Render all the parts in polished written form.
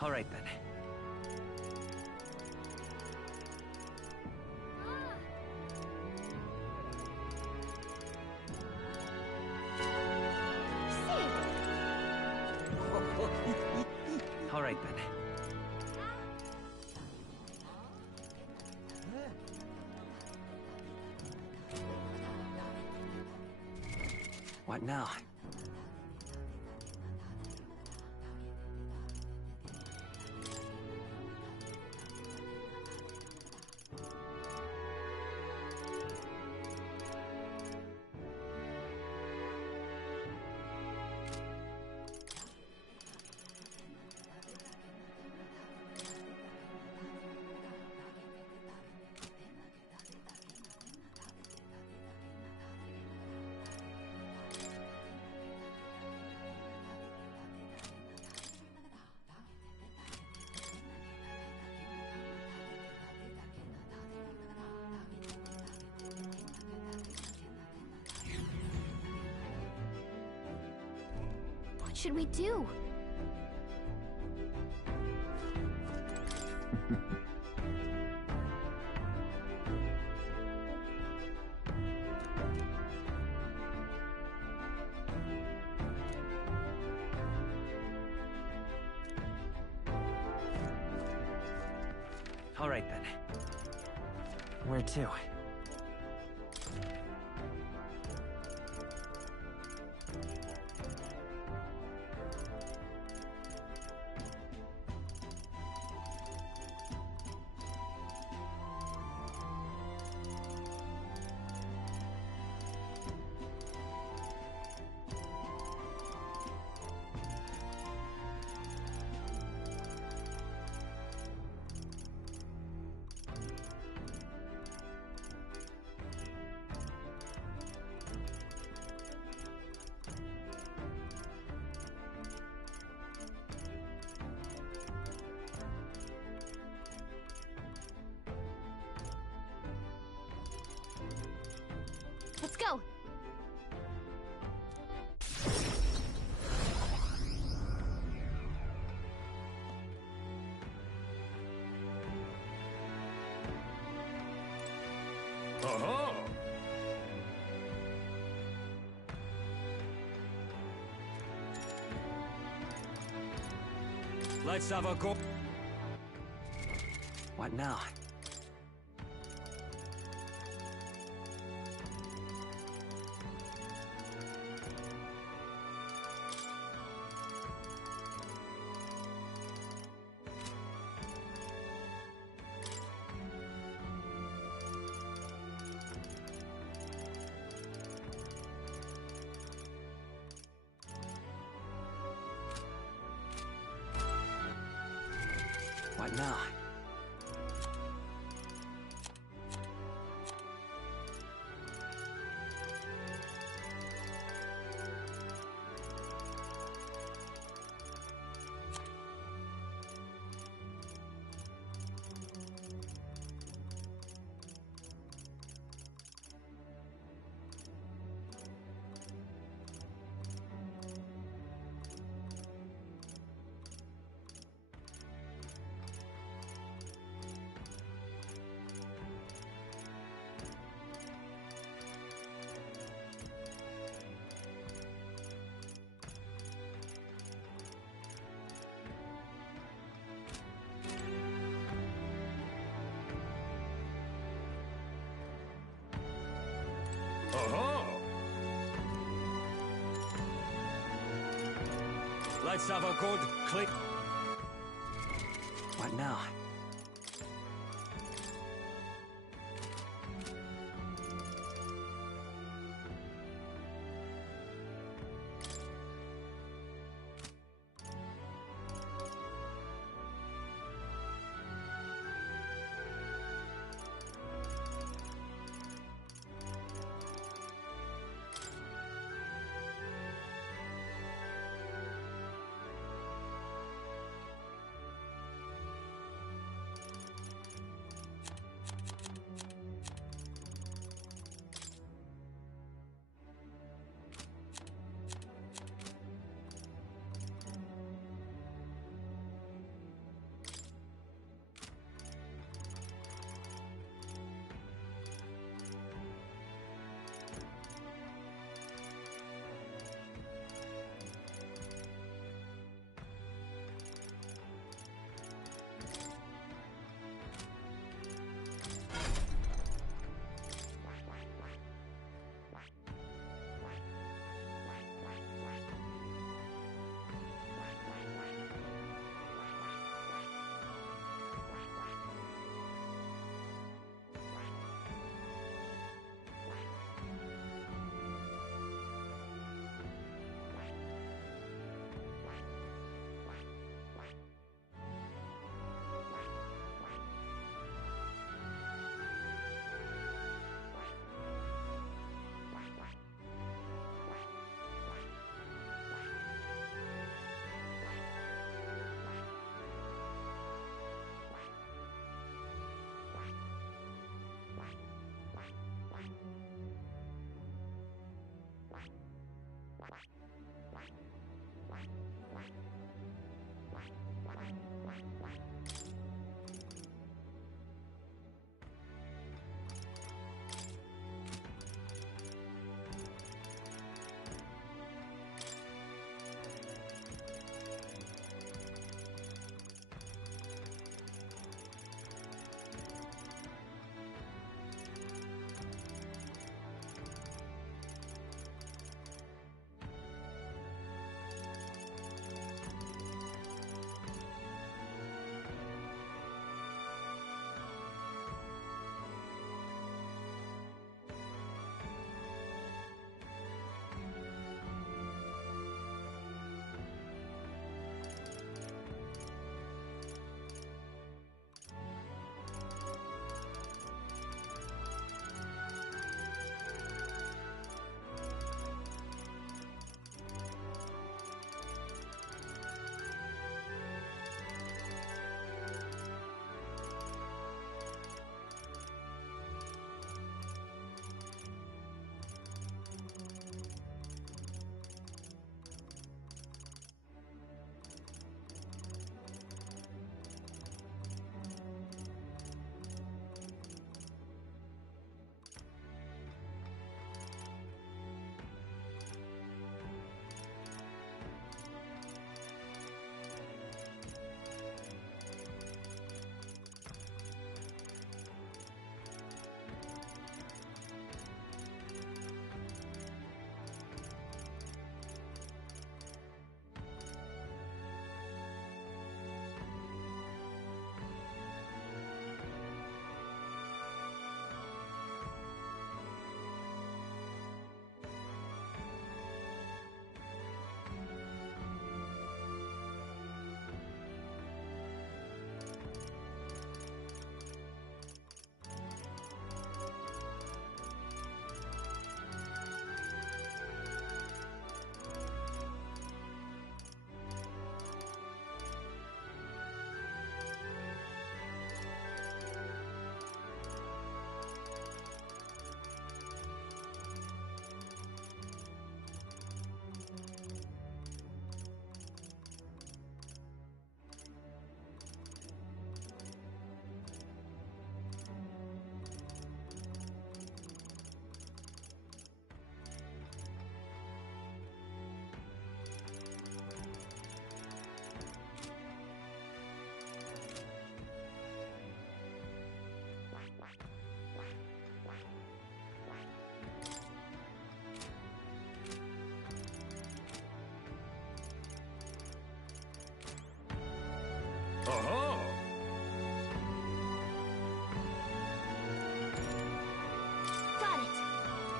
All right then. All right then. What now? What should we do? All right then. Where to? Let's go! Uh-huh. Let's have a go. What now? What now? Uh-huh. Let's have a good click. What now?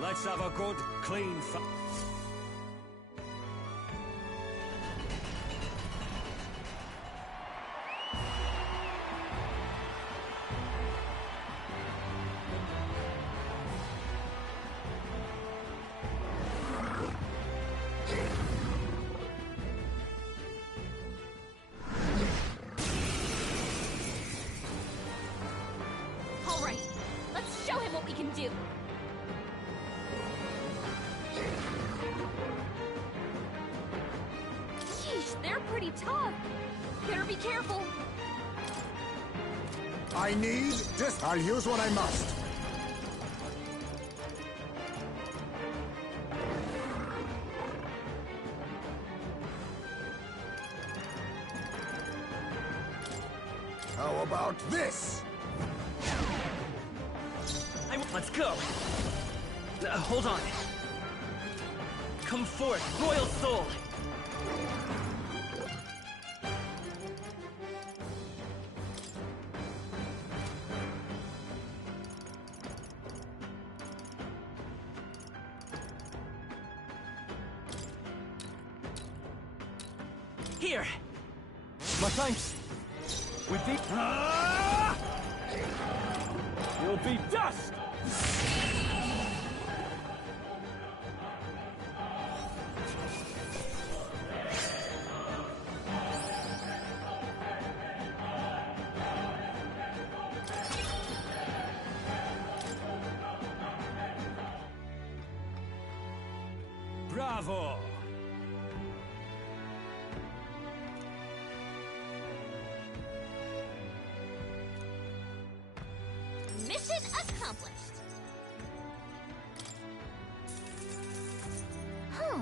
Let's have a good, clean fight. All right, let's show him what we can do. Yeesh, they're pretty tough. Better be careful. I need just. I'll use what I must. How about this? Let's go! Hold on. Come forth, royal soul! Here! My thanks. With the... You'll be dust! Bravo! Mission accomplished. Huh.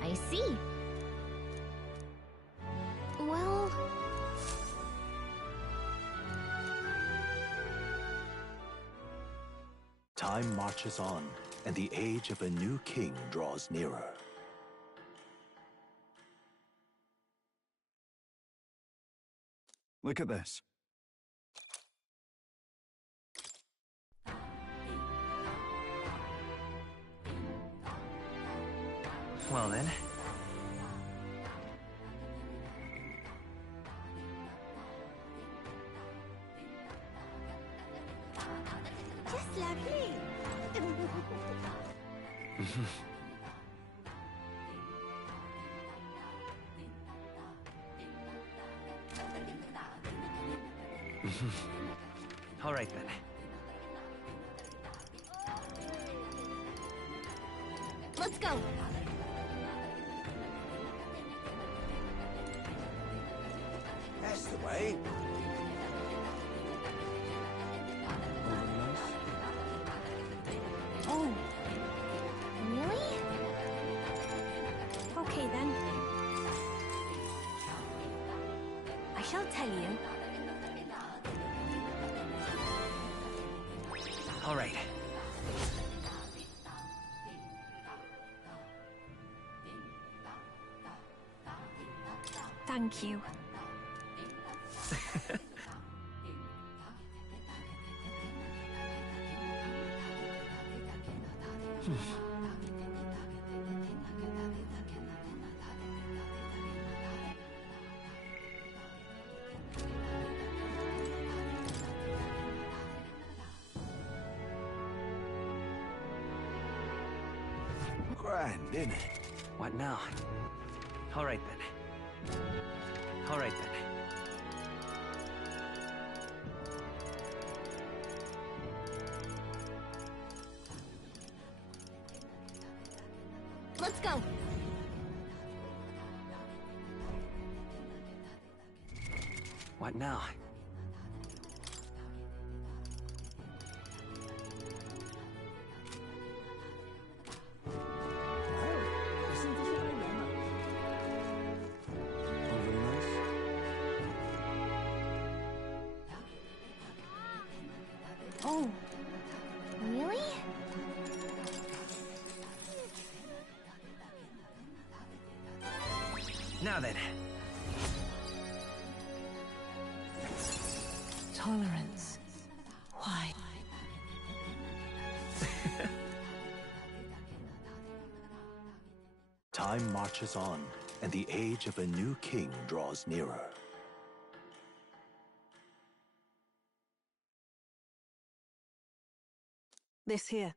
I see. Well... Time marches on, and the age of a new king draws nearer. Look at this. Well then. Just lovely. All right then. Let's go. That's the way. Oh. Really? Okay then. I shall tell you. All right. Thank you. Grand, isn't it? What now? All right then. All right then. Let's go. What now? Oh, really? Now then. Tolerance. Why? Time marches on, and the age of a new king draws nearer. This here.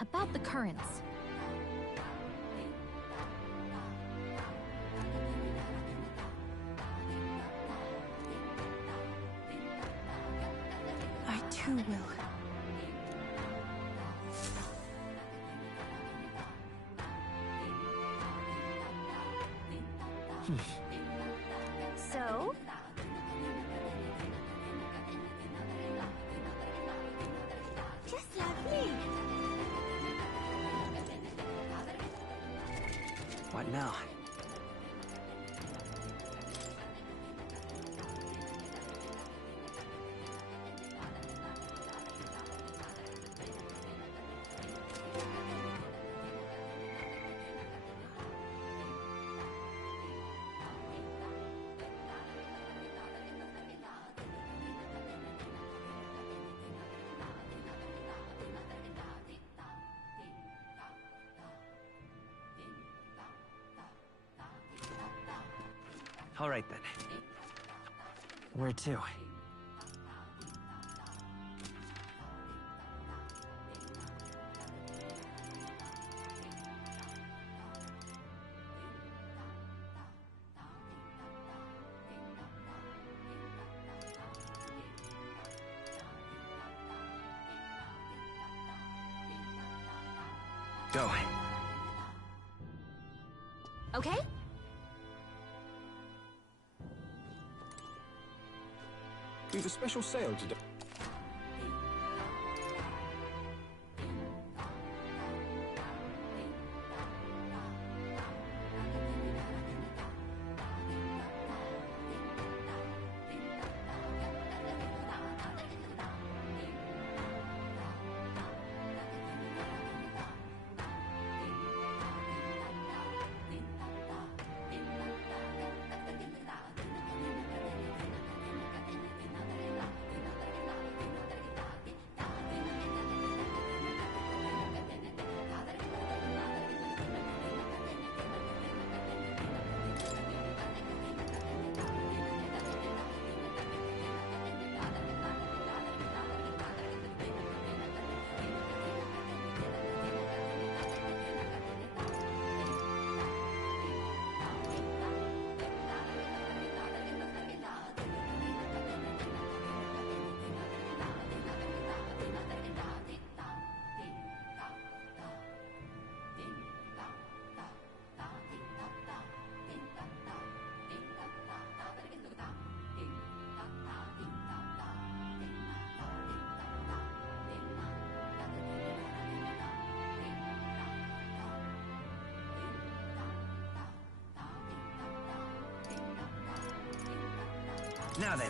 About the currents. I too will. So? Just lovely. What now? All right then. Where to? Go. Okay? We've a special sale today. Now then.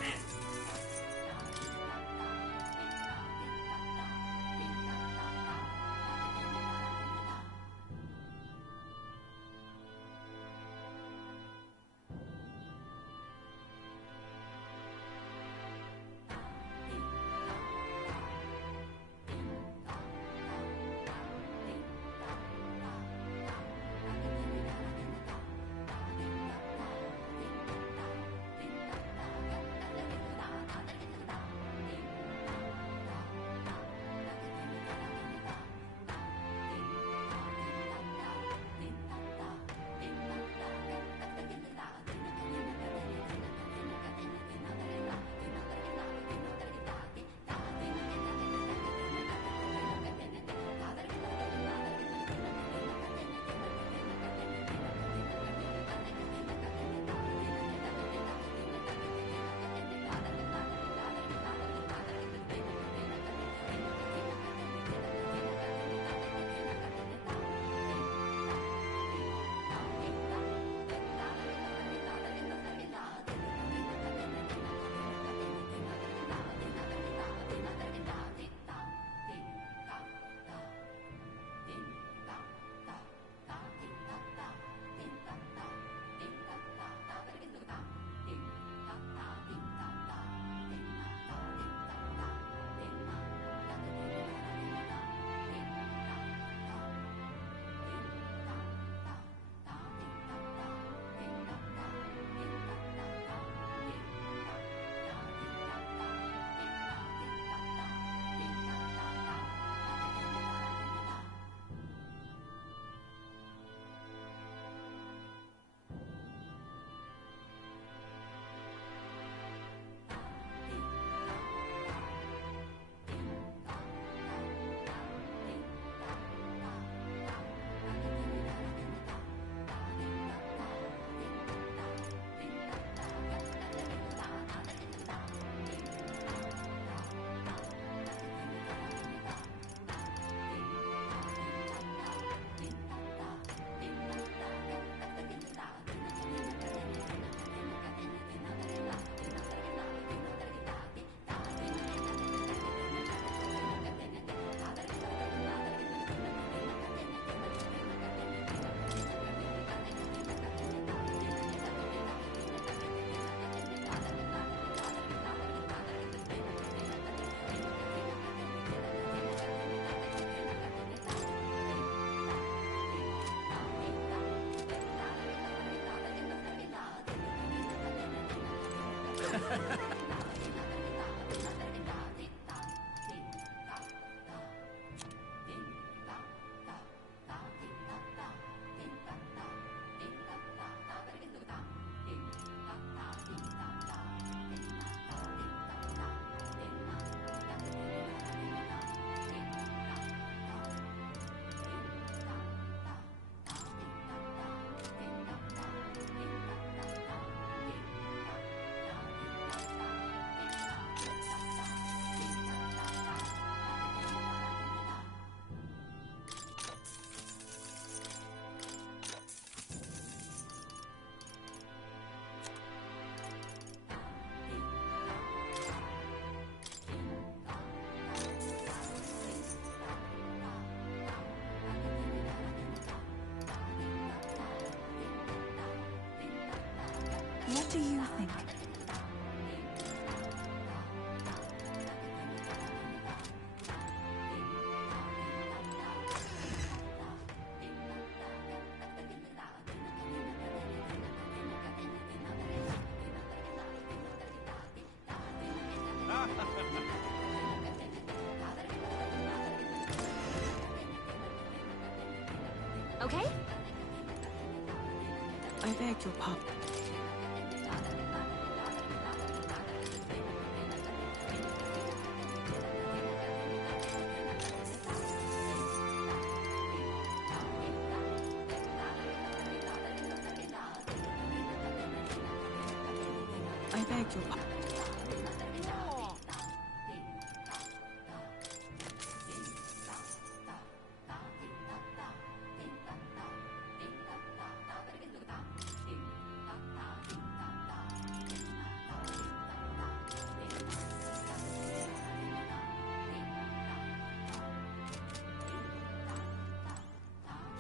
do you think? Okay? I beg your pardon. I beg your pardon.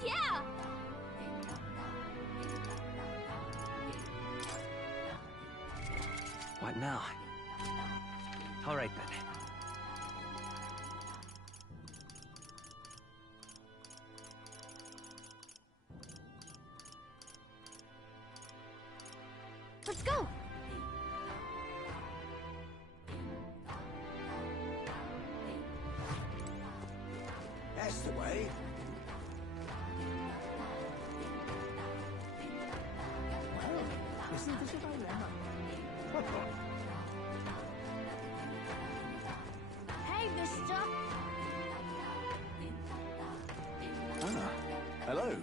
Yeah! What now? All right, then. Let's go! That's the way. Hey, mister! Ah, hello.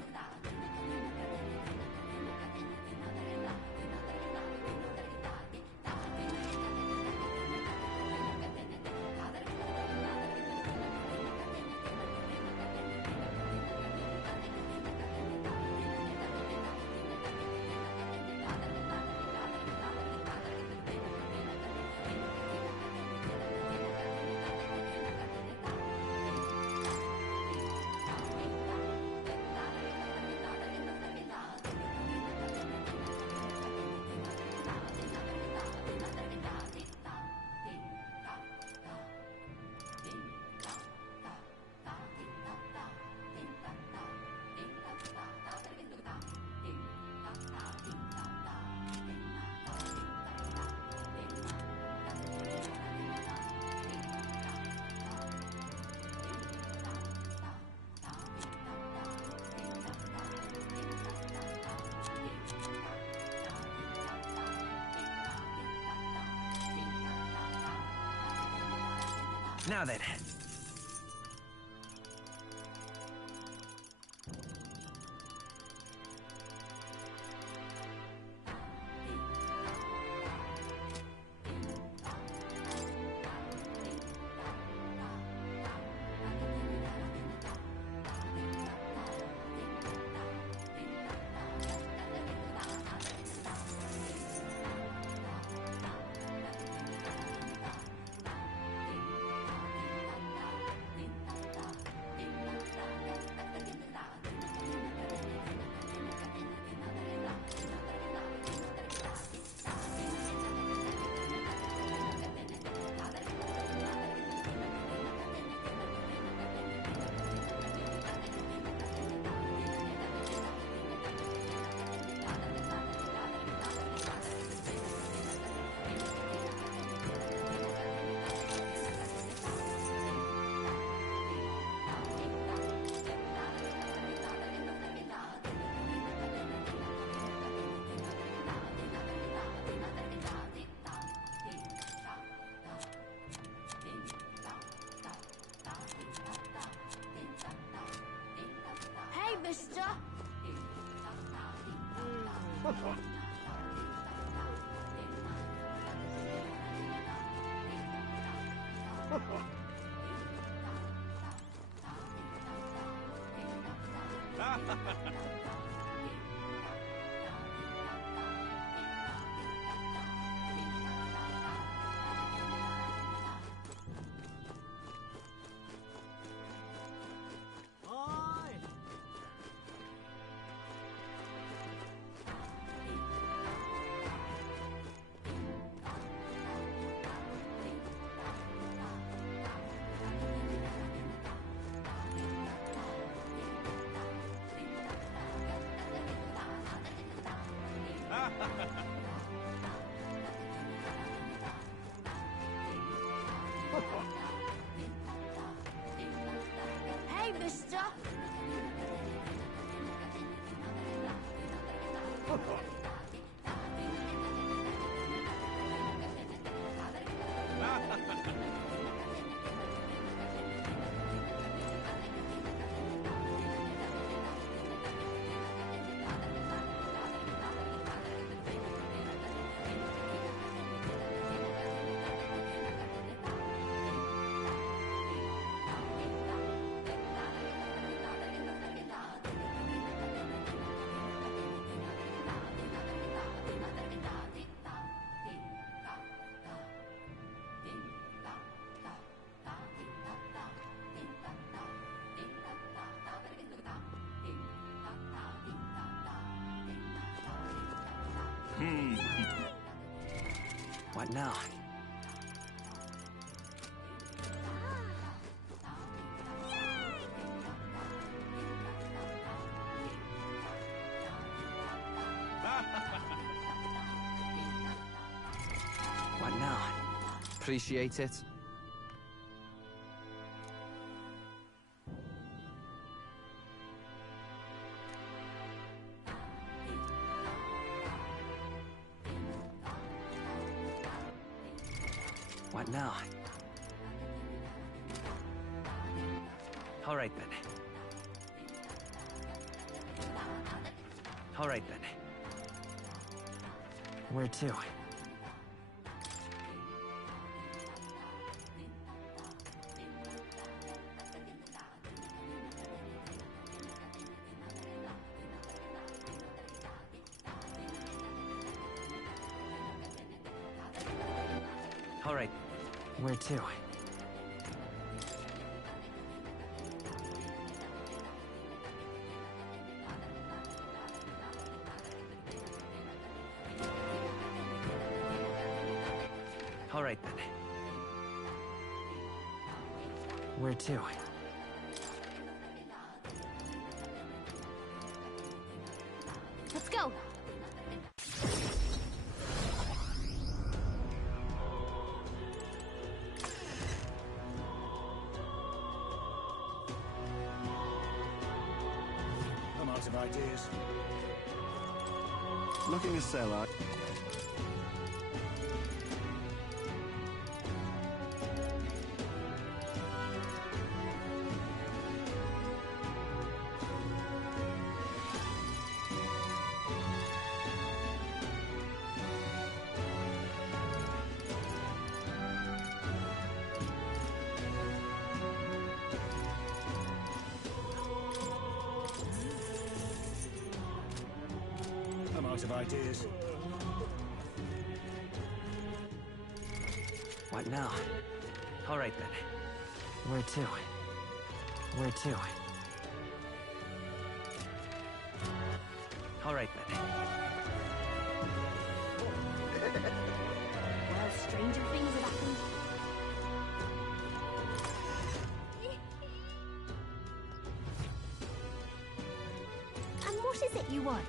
Now then. Hey, mister! mister. What now? What now? Appreciate it. What now? All right then. All right then. Where to? All right. Where to? All right then. Where to? Let's go. I'm out of ideas. Looking a sailor. I'm out of ideas. What now? All right then. Where to? Where to? All right then. Well, stranger things have happened. And what is it you want?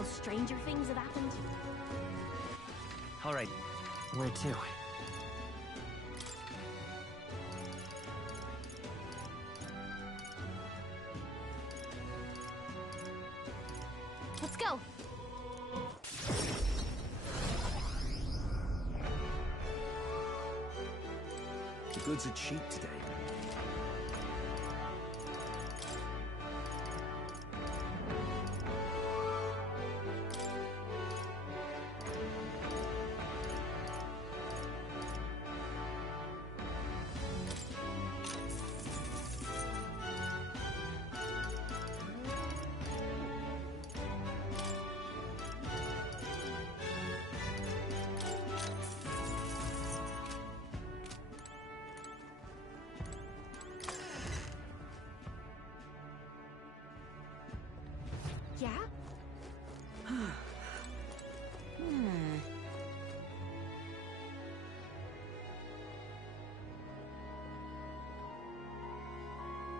while stranger things have happened. All right. Where to? Let's go. The goods are cheap today. Yeah?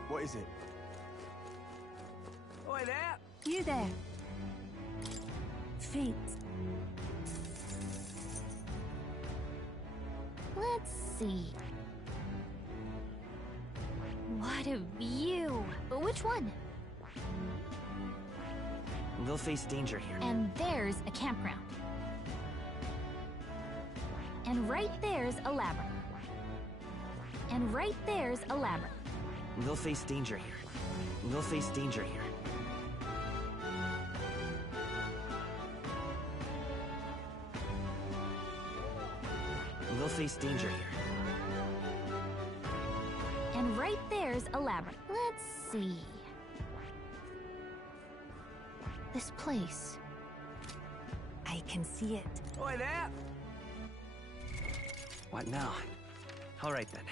What is it? Oi there! You there. Fate. Let's see. What a view! But which one? They'll face danger here. And there's a campground. And right there's a labyrinth. And right there's a labyrinth. They'll face danger here. They'll face danger here. They'll face danger here. And right there's a labyrinth. Let's see. This place. I can see it. Oi there! What now? All right then.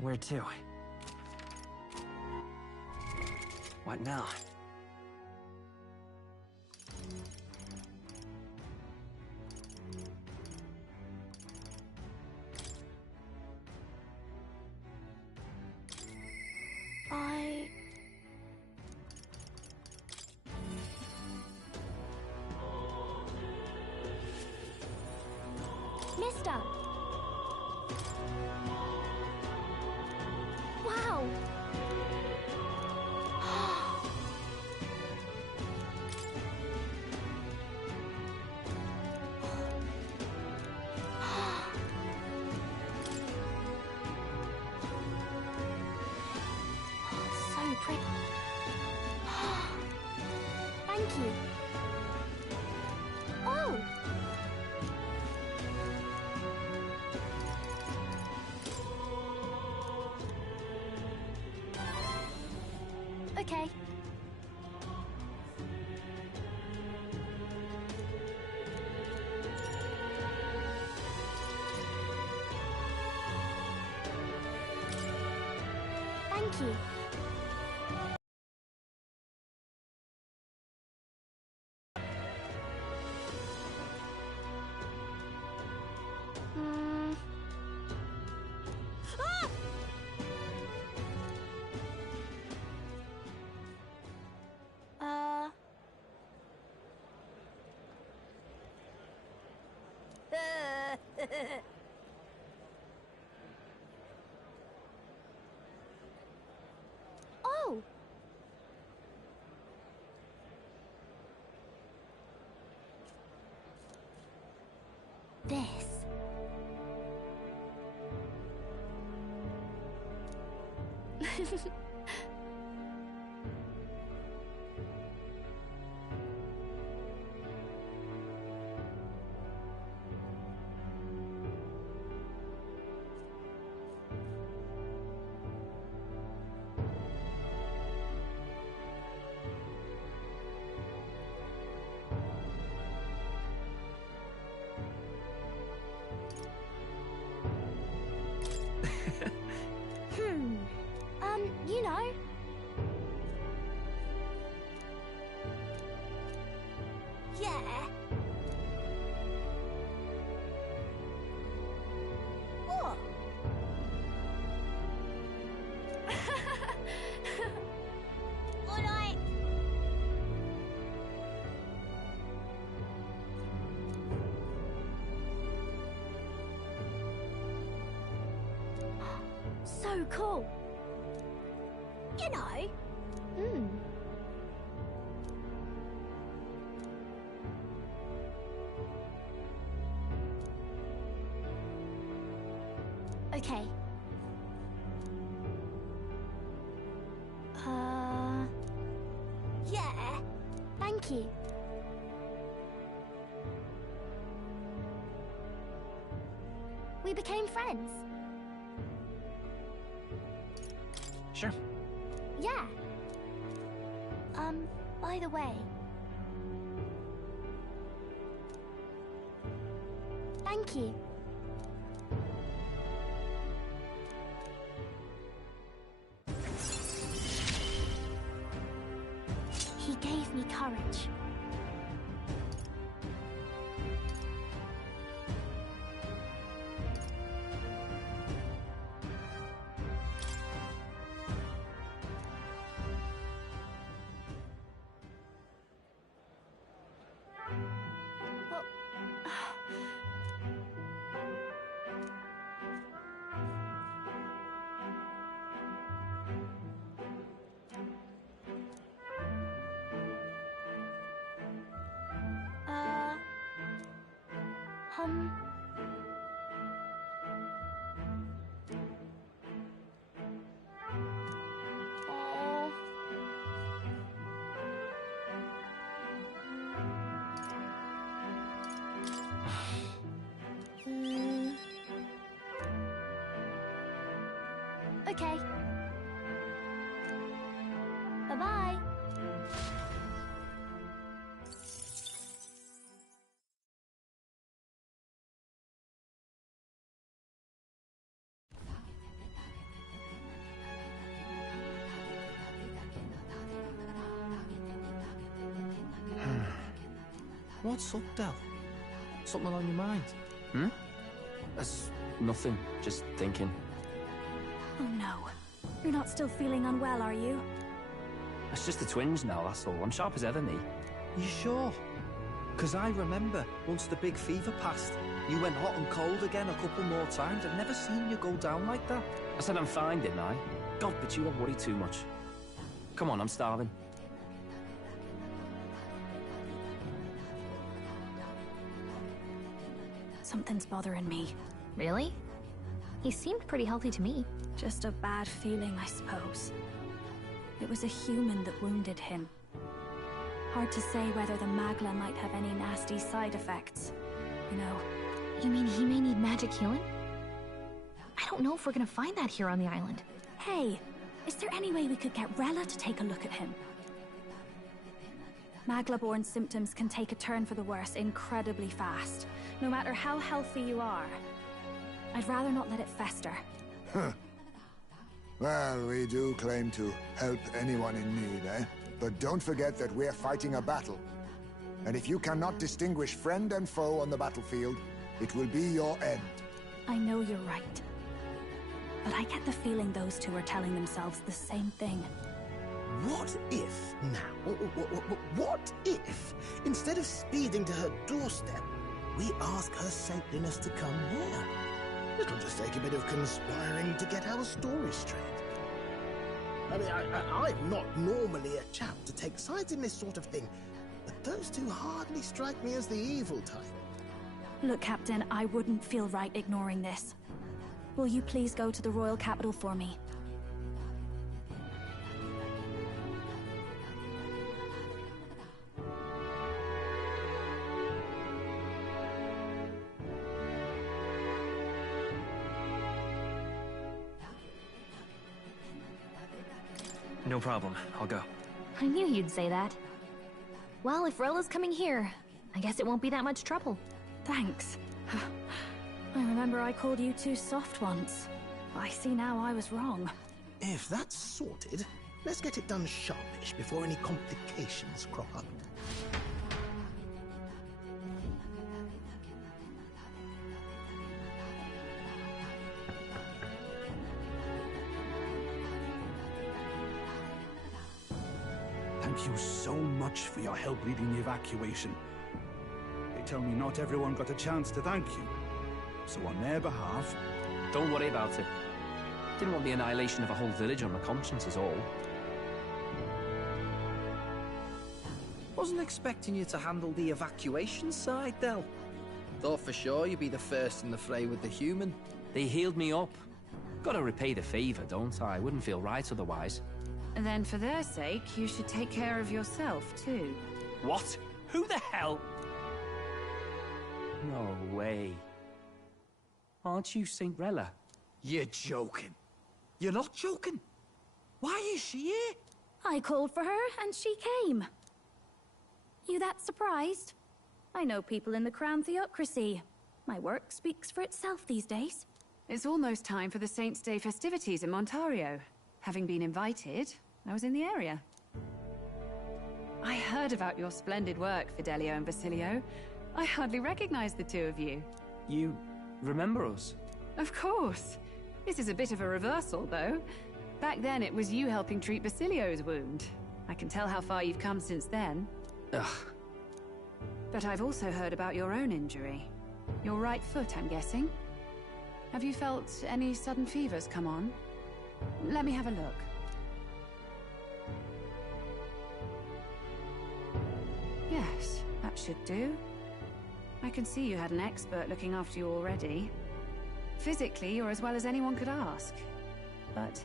Where to? What now? Mister! Wow! So pretty. Thank you. Oh! Okay. Thank you. Oh! This. You So cool. You know. Okay. Yeah. Thank you. We became friends. Sure. Yeah. By the way. Thank you. He gave me courage. Okay. Bye-bye. What's up, Del? Something on your mind? That's nothing. Just thinking. Oh no. You're not still feeling unwell, are you? It's just the twinge now, that's all. I'm sharp as ever, me. You sure? Because I remember, once the big fever passed, you went hot and cold again a couple more times. I've never seen you go down like that. I said I'm fine, didn't I? God, but you don't worry too much. Come on, I'm starving. Something's bothering me. Really? He seemed pretty healthy to me. Just a bad feeling, I suppose. It was a human that wounded him. Hard to say whether the Magla might have any nasty side effects. You know. You mean he may need magic healing? I don't know if we're gonna find that here on the island. Hey, is there any way we could get Rella to take a look at him? Magla-born symptoms can take a turn for the worse incredibly fast, no matter how healthy you are. I'd rather not let it fester. Huh. Well, we do claim to help anyone in need, eh? But don't forget that we're fighting a battle. And if you cannot distinguish friend and foe on the battlefield, it will be your end. I know you're right. But I get the feeling those two are telling themselves the same thing. What if, now, what if, instead of speeding to her doorstep, we ask her saintliness to come here? It'll just take a bit of conspiring to get our story straight. I mean, I'm not normally a chap to take sides in this sort of thing, but those two hardly strike me as the evil type. Look, Captain, I wouldn't feel right ignoring this. Will you please go to the royal capital for me? No problem. I'll go. I knew you'd say that. Well, if Rella's coming here, I guess it won't be that much trouble. Thanks. I remember I called you too soft once. I see now I was wrong. If that's sorted, let's get it done sharpish before any complications crop up. Thank you so much for your help leading the evacuation. They tell me not everyone got a chance to thank you. So on their behalf... Don't worry about it. Didn't want the annihilation of a whole village on my conscience is all. Wasn't expecting you to handle the evacuation side, Del. Thought for sure you'd be the first in the fray with the human. They healed me up. Gotta repay the favor, don't I? Wouldn't feel right otherwise. And then for their sake, you should take care of yourself, too. What? Who the hell? No way. Aren't you Saint Rella? You're joking. You're not joking. Why is she here? I called for her, and she came. You that surprised? I know people in the Crown Theocracy. My work speaks for itself these days. It's almost time for the Saints' Day festivities in Montario. Having been invited, I was in the area. I heard about your splendid work, Fidelio and Basilio. I hardly recognize the two of you. You remember us? Of course. This is a bit of a reversal, though. Back then, it was you helping treat Basilio's wound. I can tell how far you've come since then. Ugh. But I've also heard about your own injury. Your right foot, I'm guessing? Have you felt any sudden fevers come on? Let me have a look. Yes, that should do. I can see you had an expert looking after you already. Physically, you're as well as anyone could ask. But...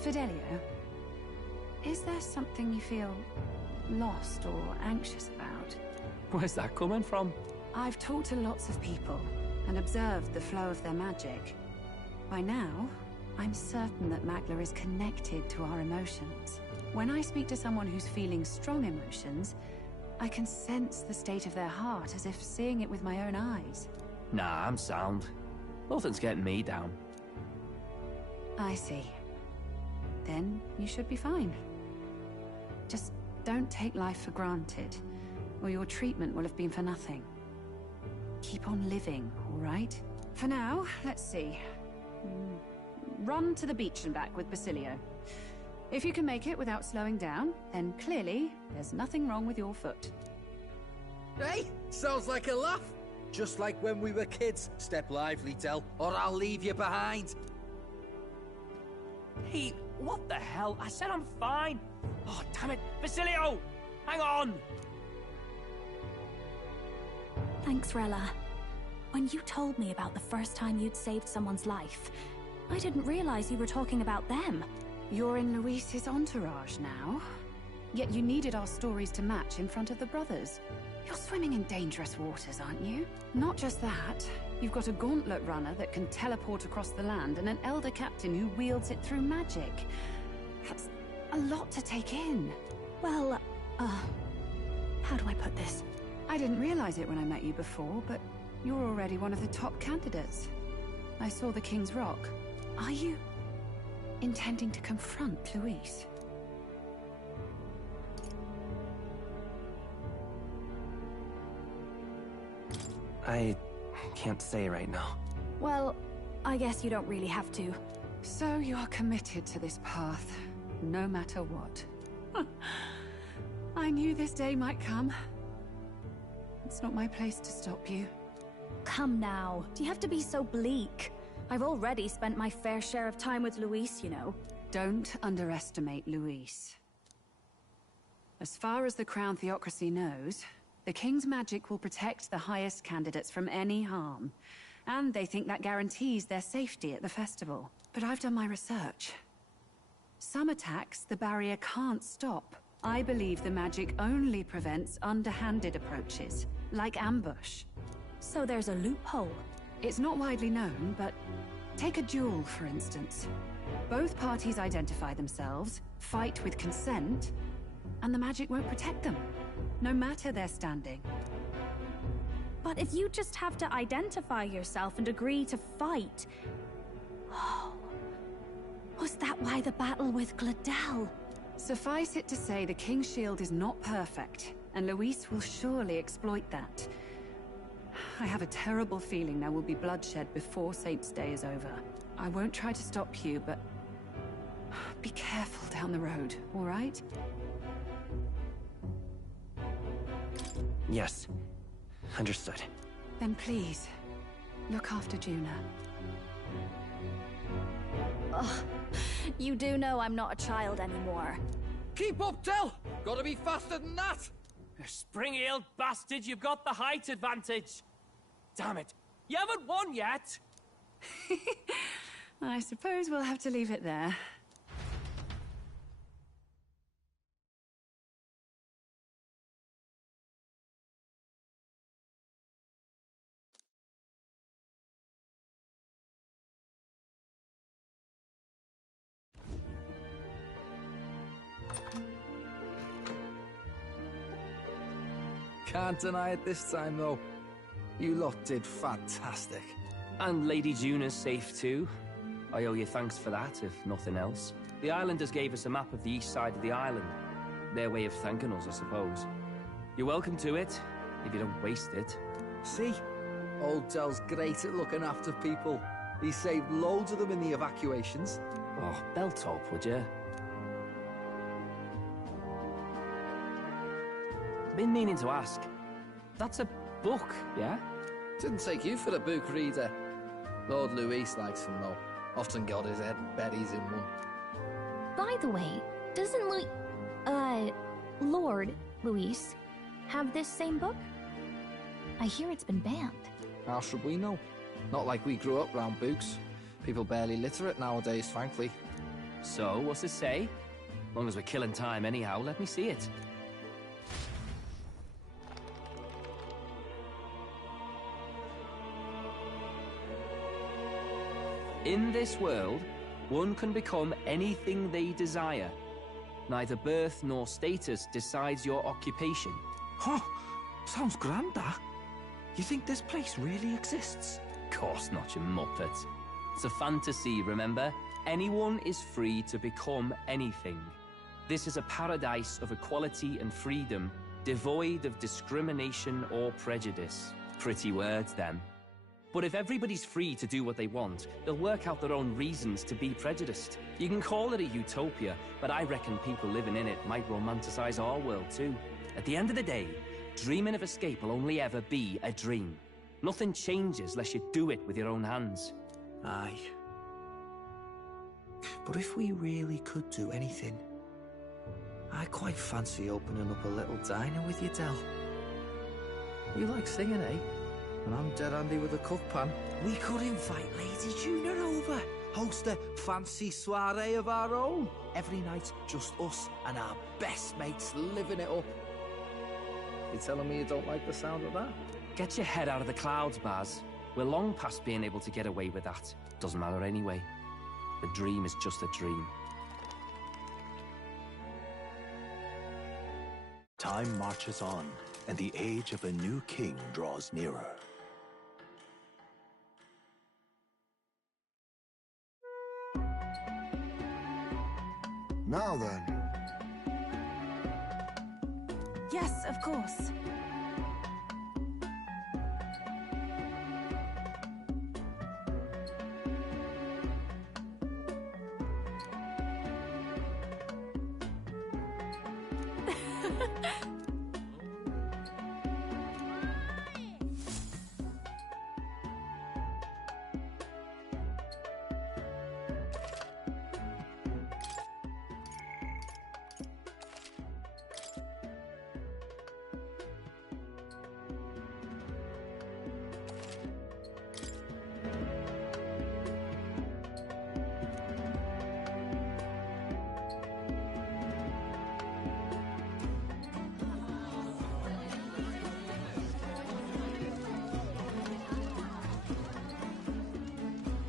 Fidelio, is there something you feel lost or anxious about? Where's that coming from? I've talked to lots of people and observed the flow of their magic. By now, I'm certain that Magla is connected to our emotions. When I speak to someone who's feeling strong emotions, I can sense the state of their heart as if seeing it with my own eyes. Nah, I'm sound. Nothing's getting me down. I see. Then you should be fine. Just don't take life for granted, or your treatment will have been for nothing. Keep on living, all right? For now, let's see. Run to the beach and back with Basilio. If you can make it without slowing down, then clearly there's nothing wrong with your foot. Hey, sounds like a laugh. Just like when we were kids. Step lively, Del, or I'll leave you behind. Hey, what the hell? I said I'm fine. Oh, damn it. Basilio! Hang on! Thanks, Rella. When you told me about the first time you'd saved someone's life, I didn't realize you were talking about them. You're in Luis's entourage now. Yet you needed our stories to match in front of the brothers. You're swimming in dangerous waters, aren't you? Not just that, you've got a gauntlet runner that can teleport across the land and an elder captain who wields it through magic. That's a lot to take in. Well, how do I put this? I didn't realize it when I met you before, but you're already one of the top candidates. I saw the King's Rock. Are you intending to confront Luis? I can't say right now. Well, I guess you don't really have to. So you are committed to this path, no matter what. I knew this day might come. It's not my place to stop you. Come now, do you have to be so bleak? I've already spent my fair share of time with Luis, you know. Don't underestimate Luis. As far as the Crown Theocracy knows, the King's magic will protect the highest candidates from any harm. And they think that guarantees their safety at the festival. But I've done my research. Some attacks the barrier can't stop. I believe the magic only prevents underhanded approaches, like ambush. So there's a loophole. It's not widely known, but take a duel, for instance. Both parties identify themselves, fight with consent, and the magic won't protect them, no matter their standing. But if you just have to identify yourself and agree to fight... Oh... Was that why the battle with Gladel? Suffice it to say the King's Shield is not perfect, and Luis will surely exploit that. I have a terrible feeling there will be bloodshed before Saints' Day is over. I won't try to stop you, but... be careful down the road, all right? Yes. Understood. Then please, look after Juna. Oh, you do know I'm not a child anymore. Keep up, Del! Gotta be faster than that! You spring-heeled bastard, you've got the height advantage. Damn it, you haven't won yet! I suppose we'll have to leave it there. Can't deny it this time, though. You lot did fantastic. And Lady Juna's safe too. I owe you thanks for that, if nothing else. The Islanders gave us a map of the east side of the island. Their way of thanking us, I suppose. You're welcome to it, if you don't waste it. See? Old Del's great at looking after people. He saved loads of them in the evacuations. Oh, belt up, would you? Been meaning to ask. That's a book, yeah? Didn't take you for a book reader. Lord Luis likes them, though. Often got his head buried in one. By the way, doesn't Lord Luis have this same book? I hear it's been banned. How should we know? Not like we grew up round books. People barely literate nowadays, frankly. So, what's it say? Long as we're killing time anyhow, let me see it. In this world, one can become anything they desire. Neither birth nor status decides your occupation. Huh? Sounds grand, that. You think this place really exists? Course not, you muppet. It's a fantasy, remember? Anyone is free to become anything. This is a paradise of equality and freedom, devoid of discrimination or prejudice. Pretty words, them. But if everybody's free to do what they want, they'll work out their own reasons to be prejudiced. You can call it a utopia, but I reckon people living in it might romanticize our world too. At the end of the day, dreaming of escape will only ever be a dream. Nothing changes unless you do it with your own hands. Aye. But if we really could do anything, I quite fancy opening up a little diner with you, Del. You like singing, eh? And I'm dead handy with a cook pan. We could invite Lady Juna over. Host a fancy soiree of our own. Every night, just us and our best mates living it up. You telling me you don't like the sound of that? Get your head out of the clouds, Baz. We're long past being able to get away with that. Doesn't matter anyway. The dream is just a dream. Time marches on, and the age of a new king draws nearer. Now then. Yes, of course.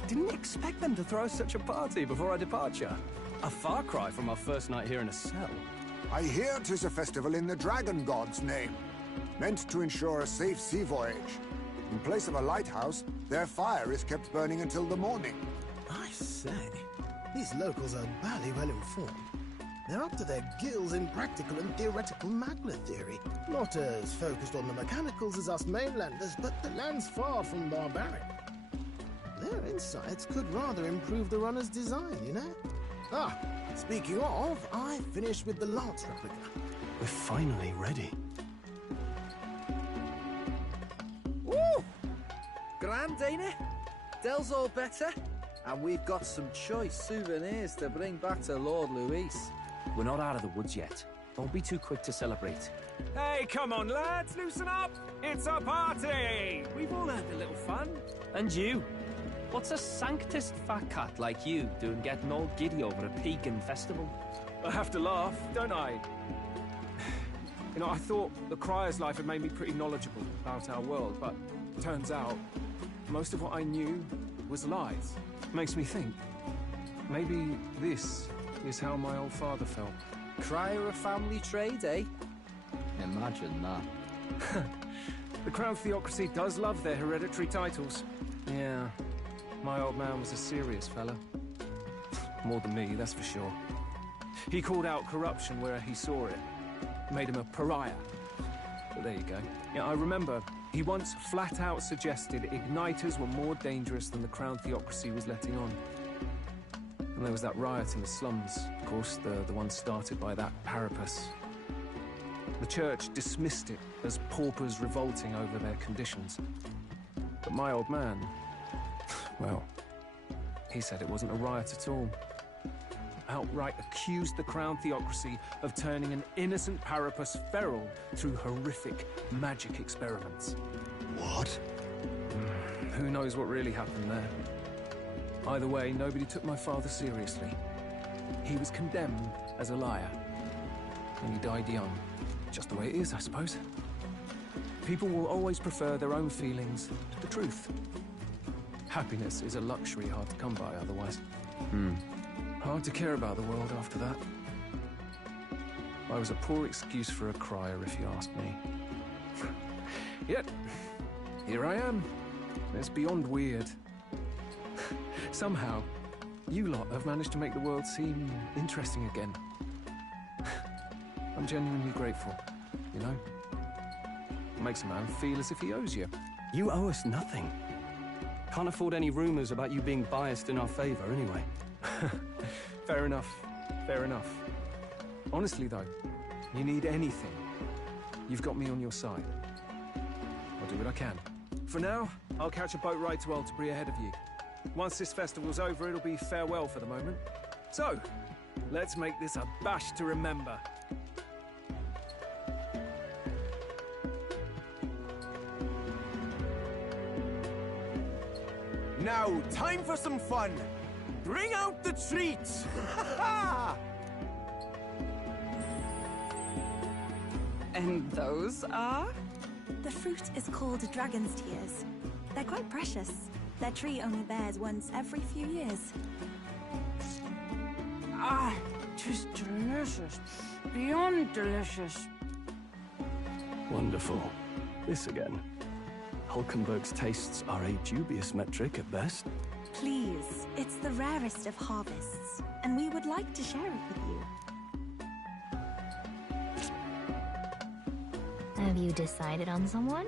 Didn't expect them to throw such a party before our departure. A far cry from our first night here in a cell. I hear 'tis a festival in the Dragon God's name, meant to ensure a safe sea voyage. In place of a lighthouse, their fire is kept burning until the morning. I say, these locals are barely well informed. They're up to their gills in practical and theoretical magna theory. Not as focused on the mechanicals as us mainlanders, but the land's far from barbaric. Their insights could rather improve the runner's design, you know? Ah, speaking of, I finished with the Lance replica. We're finally ready. Woo! Grand, ain't it? Del's all better. And we've got some choice souvenirs to bring back to Lord Luis. We're not out of the woods yet. Don't be too quick to celebrate. Hey, come on, lads, loosen up! It's a party! We've all had a little fun. And you? What's a sanctist fat cat like you doing getting all giddy over a pagan festival? I have to laugh, don't I? You know, I thought the Crier's life had made me pretty knowledgeable about our world, but turns out most of what I knew was lies. Makes me think, maybe this is how my old father felt. Crier a family trade, eh? Imagine that. The Crown Theocracy does love their hereditary titles. Yeah, my old man was a serious fella. More than me, that's for sure. He called out corruption where he saw it. Made him a pariah. But there you go. Yeah, I remember he once flat out suggested igniters were more dangerous than the Crown Theocracy was letting on. And there was that riot in the slums, of course, the one started by that Parapus. The church dismissed it as paupers revolting over their conditions. But my old man, well, he said it wasn't a riot at all. Outright accused the Crown Theocracy of turning an innocent Parapus feral through horrific magic experiments. What? Who knows what really happened there? Either way, nobody took my father seriously. He was condemned as a liar. And he died young. Just the way it is, I suppose. People will always prefer their own feelings to the truth. Happiness is a luxury hard to come by otherwise. Hard to care about the world after that. I was a poor excuse for a crier, if you ask me. Yet, here I am. It's beyond weird. Somehow, you lot have managed to make the world seem interesting again. I'm genuinely grateful, you know? It makes a man feel as if he owes you. You owe us nothing. Can't afford any rumors about you being biased in our favor, anyway. Fair enough. Fair enough. Honestly, though, you need anything, you've got me on your side. I'll do what I can. For now, I'll catch a boat ride to Altabury ahead of you. Once this festival's over, it'll be farewell for the moment. So, let's make this a bash to remember. Now, time for some fun. Bring out the treats! And those are? The fruit is called dragon's tears. They're quite precious. Their tree only bears once every few years. Ah, just delicious. Beyond delicious. Wonderful. This again. Hulkenberg's tastes are a dubious metric at best. Please, it's the rarest of harvests, and we would like to share it with you. Have you decided on someone?